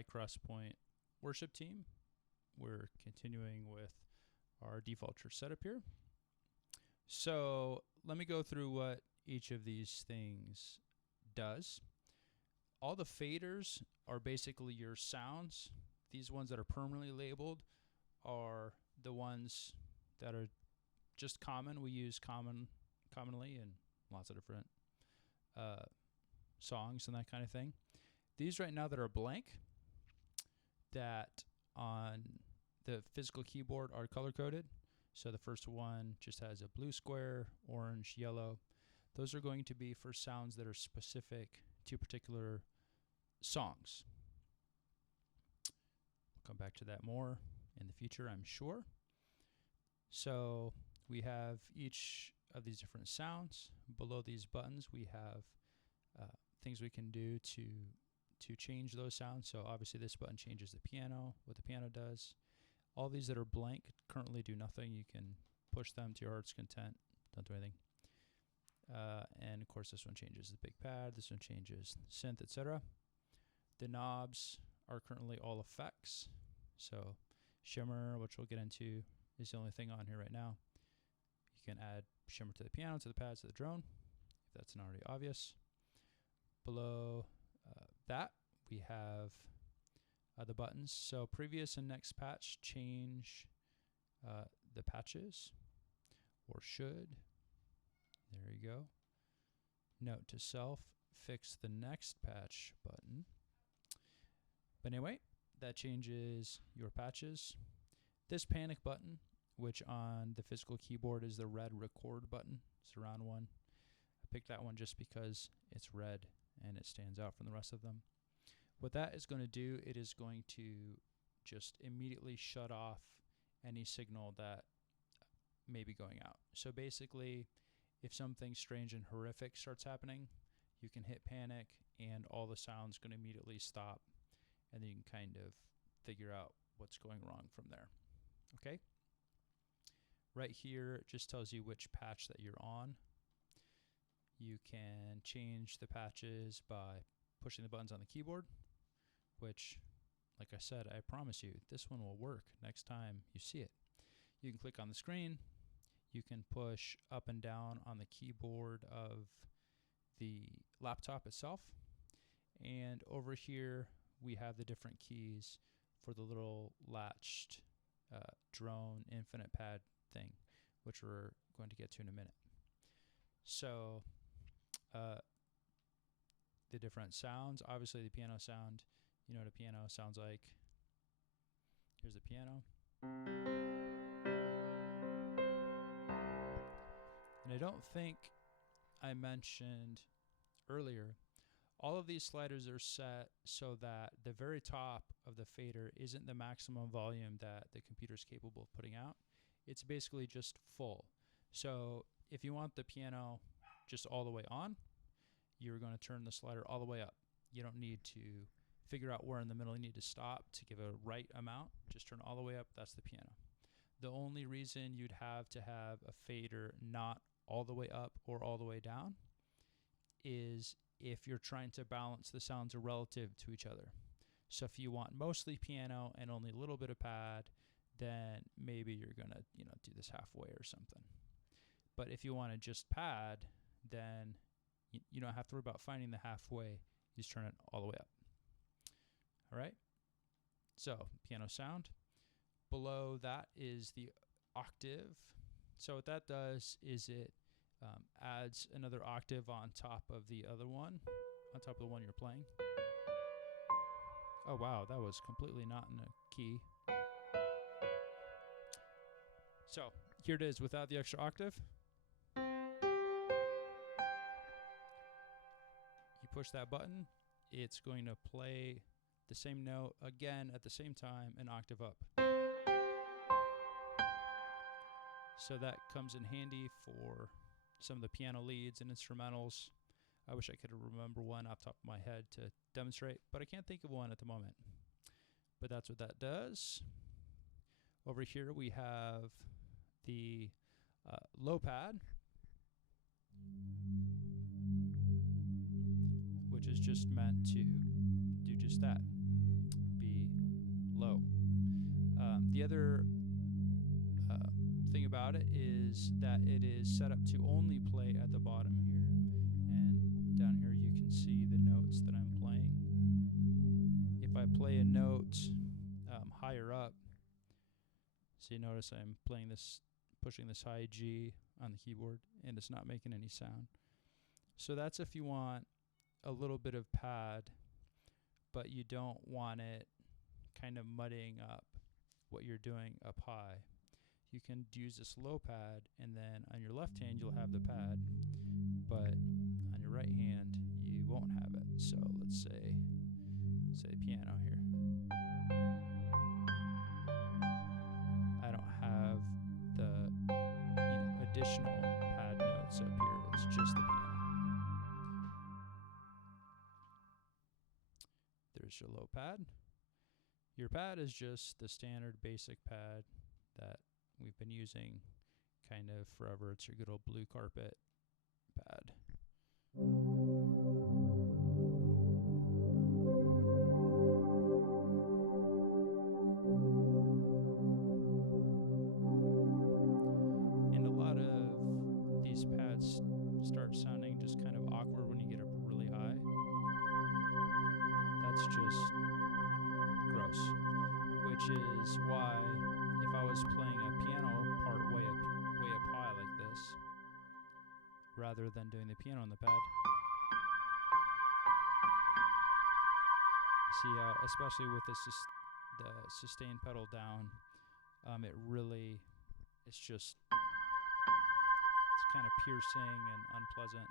Hi, Crosspoint worship team. We're continuing with our default church setup here. So let me go through what each of these things does. All the faders are basically your sounds. These ones that are permanently labeled are the ones that are just common. We use commonly in lots of different songs and that kind of thing. These right now that are blank, that on the physical keyboard are color-coded. So the first one just has a blue square, orange, yellow. Those are going to be for sounds that are specific to particular songs. We'll come back to that more in the future, I'm sure. So we have each of these different sounds. Below these buttons, we have things we can do to change those sounds. So obviously this button changes the piano, what the piano does. All these that are blank currently do nothing. You can push them to your heart's content. Don't do anything. And of course this one changes the big pad. This one changes synth, etc. The knobs are currently all effects. So shimmer, which we'll get into, is the only thing on here right now. You can add shimmer to the piano, to the pads, to the drone, if that's not already obvious. Below that, we have the buttons. So previous and next patch change the patches, or should. There you go. Note to self, fix the next patch button. But anyway, that changes your patches. This panic button, which on the physical keyboard is the red record button, it's the round one. I picked that one just because it's red and it stands out from the rest of them. What that is going to do, it is going to just immediately shut off any signal that may be going out. So basically, if something strange and horrific starts happening, you can hit panic and all the sound's going to immediately stop, and then you can kind of figure out what's going wrong from there. Okay? Right here, it just tells you which patch that you're on. You can change the patches by pushing the buttons on the keyboard, which, like I said, I promise you, this one will work next time you see it. You can click on the screen. You can push up and down on the keyboard of the laptop itself. And over here, we have the different keys for the little latched drone infinite pad thing, which we're going to get to in a minute. So the different sounds, obviously the piano sound, you know what a piano sounds like. Here's the piano. And I don't think I mentioned earlier, all of these sliders are set so that the very top of the fader isn't the maximum volume that the computer is capable of putting out. It's basically just full. So if you want the piano just all the way on, you're going to turn the slider all the way up. You don't need to figure out where in the middle you need to stop to give a right amount. Just turn all the way up. That's the piano. The only reason you'd have to have a fader not all the way up or all the way down is if you're trying to balance the sounds relative to each other. So if you want mostly piano and only a little bit of pad, then maybe you're going to, do this halfway or something. But if you want to just pad, then you don't have to worry about finding the halfway. You just turn it all the way up. All right? So, piano sound. Below that is the octave. So what that does is it adds another octave on top of the other one, on top of the one you're playing. Oh, wow, that was completely not in a key. So, here it is without the extra octave. You push that button, it's going to play the same note again at the same time, an octave up. So that comes in handy for some of the piano leads and instrumentals. I wish I could remember one off the top of my head to demonstrate, but I can't think of one at the moment. But that's what that does. Over here we have the low pad, which is just meant to do just that. low. The other thing about it is that it is set up to only play at the bottom here. And down here you can see the notes that I'm playing. If I play a note higher up, so you notice I'm playing this, pushing this high G on the keyboard, and it's not making any sound. So that's if you want a little bit of pad, but you don't want it kind of muddying up what you're doing up high. You can use this low pad, and then on your left hand you'll have the pad, but on your right hand you won't have it. So let's say piano here. I don't have the additional pad notes up here. It's just the piano. There's your low pad. Your pad is just the standard basic pad that we've been using kind of forever. It's your good old blue carpet pad. And a lot of these pads start sounding just kind of awkward when you get up really high. That's just gross, which is why if I was playing a piano part way up high like this, rather than doing the piano on the pad, you see how, especially with the sustain pedal down, it really, it's kind of piercing and unpleasant.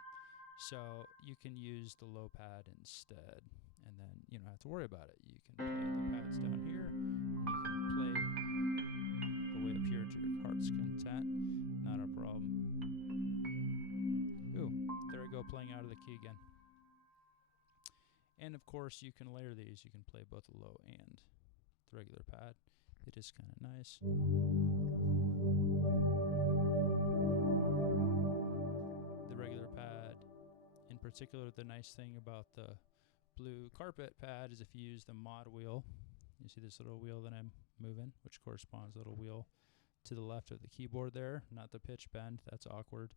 So you can use the low pad instead, and then you don't have to worry about it. You can play the pads down here, and you can play the way up here to your heart's content. Not a problem. Ooh, there we go, playing out of the key again. And of course you can layer these. You can play both the low and the regular pad. It is kind of nice. The regular pad, in particular, the nice thing about the blue carpet pad is if you use the mod wheel, you see this little wheel that I'm moving, which corresponds to the little wheel to the left of the keyboard there, not the pitch bend, that's awkward,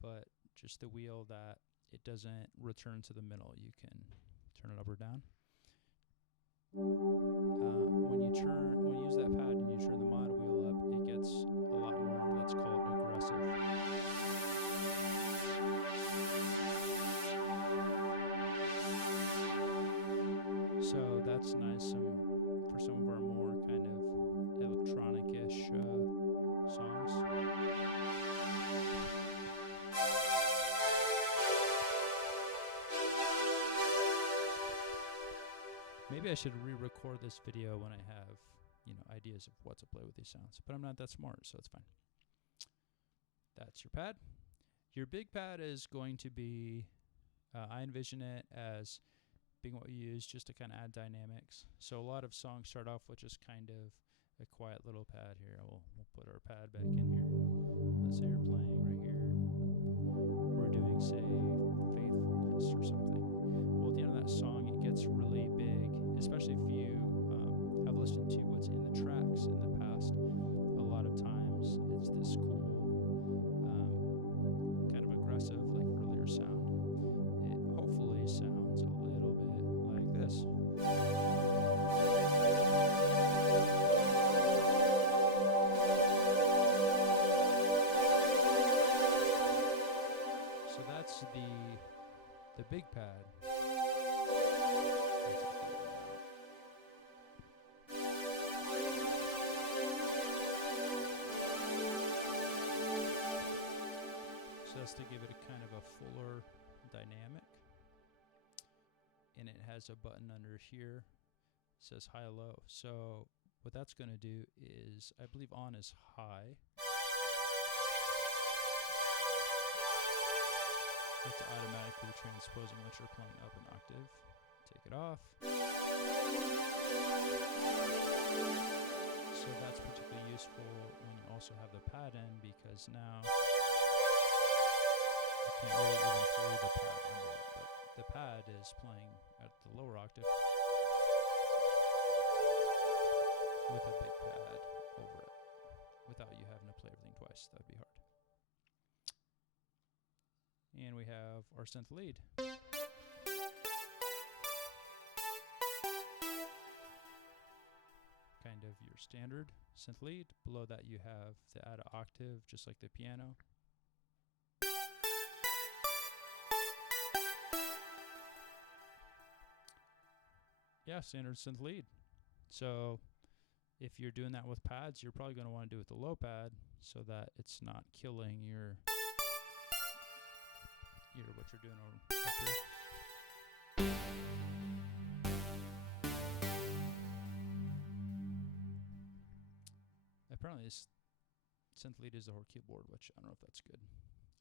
but just the wheel that it doesn't return to the middle. You can turn it up or down. When you use that pad and you turn the mod wheel up, it gets a lot more, let's call it aggressive. So that's nice for some of our more kind of electronic-ish songs. Maybe I should re-record this video when I have, ideas of what to play with these sounds. But I'm not that smart, so it's fine. That's your pad. Your big pad is going to be, I envision it as being what you use just to kind of add dynamics. So a lot of songs start off with just kind of a quiet little pad here. We'll put our pad back in here. Let's say you're playing right here. We're doing, say, Faithfulness or something. Well, at the end of that song, it gets really big, especially if you have listened to what's in the tracks in the past. A lot of times it's this cool, kind of aggressive, like earlier sound. It hopefully sounds a little bit like this. So that's the big pad. So that's to give it a kind of a fuller dynamic. And it has a button under here. It says high low. So what that's going to do is, I believe on is high. It's automatically transposing what you're playing up an octave. Take it off. So that's particularly useful when you also have the pad in, because now you can't really even play the pad under it, but the pad is playing at the lower octave. our synth lead. Kind of your standard synth lead. Below that you have the add an octave, just like the piano. Yeah, standard synth lead. So if you're doing that with pads, you're probably going to want to do it with the low pad so that it's not killing your what you're doing over up here. Apparently this synth lead is the whole keyboard, which I don't know if that's good.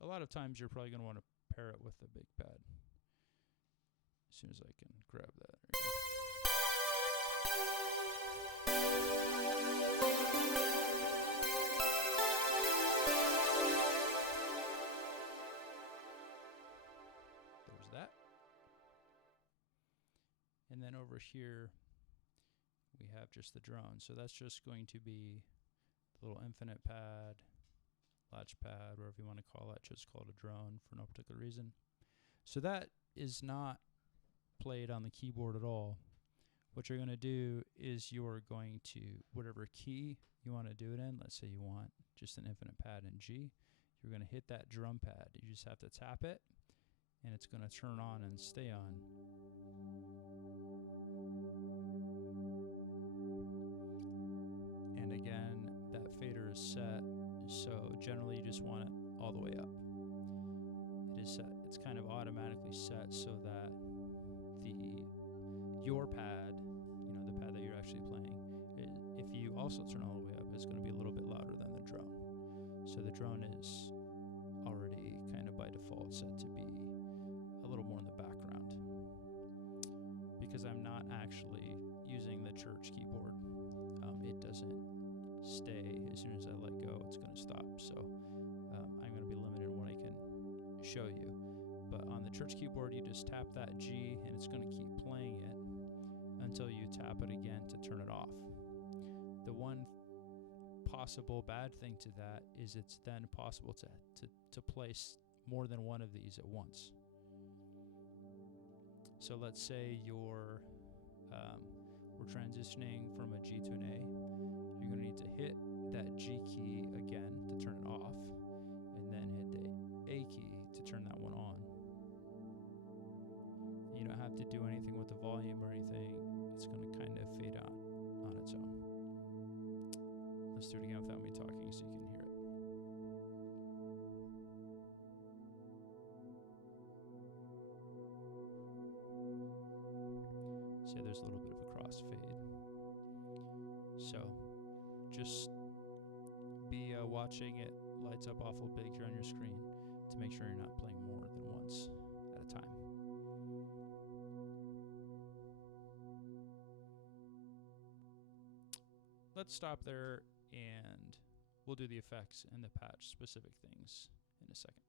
A lot of times you're probably going to want to pair it with a big pad. As soon as I can grab that. There you go. There's that. And then over here we have just the drone. So that's just going to be the little infinite pad, latch pad, whatever you want to call it. Just call it a drone for no particular reason. So that is not played on the keyboard at all. What you're going to do is you're going to, whatever key you want to do it in, let's say you want just an infinite pad in G, you're going to hit that drum pad. You just have to tap it, and it's going to turn on and stay on. And again, that fader is set, so generally you just want it all the way up. It is set. It's kind of automatically set so that your pad, the pad that you're actually playing, if you also turn all the way up, it's going to be a little bit louder than the drone. So the drone is already kind of by default set to be a little more in the background. Because I'm not actually using the church keyboard, it doesn't stay. As soon as I let go, it's going to stop. So I'm going to be limited in what I can show you. But on the church keyboard, you just tap that G, and it's going to keep playing it until you tap it again to turn it off. The one possible bad thing to that is it's then possible to place more than one of these at once. So let's say we're transitioning from a G to an A. You're going to need to hit that G key again to turn it off, and then hit the A key to turn that one on. You don't have to do anything with the volume or anything. It's going to kind of fade out on its own. Let's do it again without me talking so you can hear it. See, there's a little bit of a crossfade. So just be watching it lights up awful big here on your screen to make sure you're not playing more than once at a time. Let's stop there, and we'll do the effects and the patch specific things in a second.